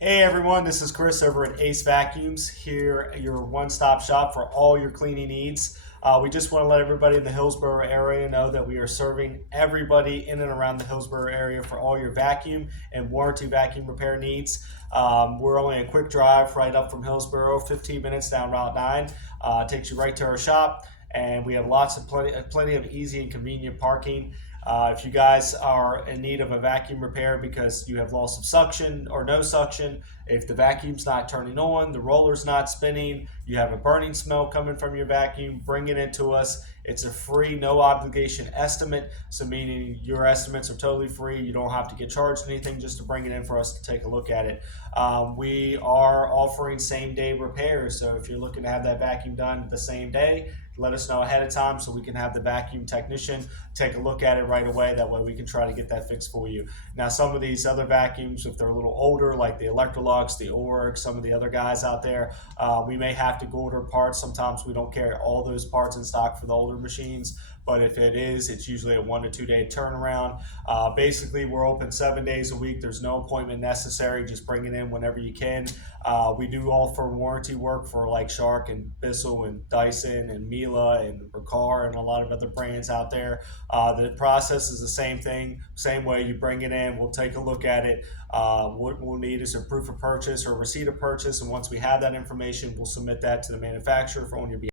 Hey everyone, this is Chris over at Acevacuums, here, your one-stop shop for all your cleaning needs. We just want to let everybody in the Hillsboro area know that we are serving everybody in and around the Hillsboro area for all your vacuum and warranty vacuum repair needs. We're only a quick drive right up from Hillsboro, 15 minutes down Route 9. Takes you right to our shop, and we have plenty of easy and convenient parking. If you guys are in need of a vacuum repair because you have loss of suction or no suction, if the vacuum's not turning on, the roller's not spinning, you have a burning smell coming from your vacuum, bring it into us. It's a free, no obligation estimate, so meaning your estimates are totally free. You don't have to get charged anything just to bring it in for us to take a look at it. We are offering same day repairs, so if you're looking to have that vacuum done the same day, let us know ahead of time so we can have the vacuum technician take a look at it right away. That way we can try to get that fixed for you. Now, some of these other vacuums, if they're a little older, like the Electrolux, the oreck, some of the other guys out there, we may have to go order parts. Sometimes we don't carry all those parts in stock for the older machines, but if it is, it's usually a 1 to 2 day turnaround. Basically, we're open 7 days a week. There's no appointment necessary. Just bring it in whenever you can. We do offer warranty work for like Shark and Bissell and Dyson and Miele and Riccar and a lot of other brands out there. The process is the same thing, same way. You bring it in, we'll take a look at it. What we'll need is a proof of purchase or receipt of purchase, and once we have that information, we'll submit that to the manufacturer for on your behalf.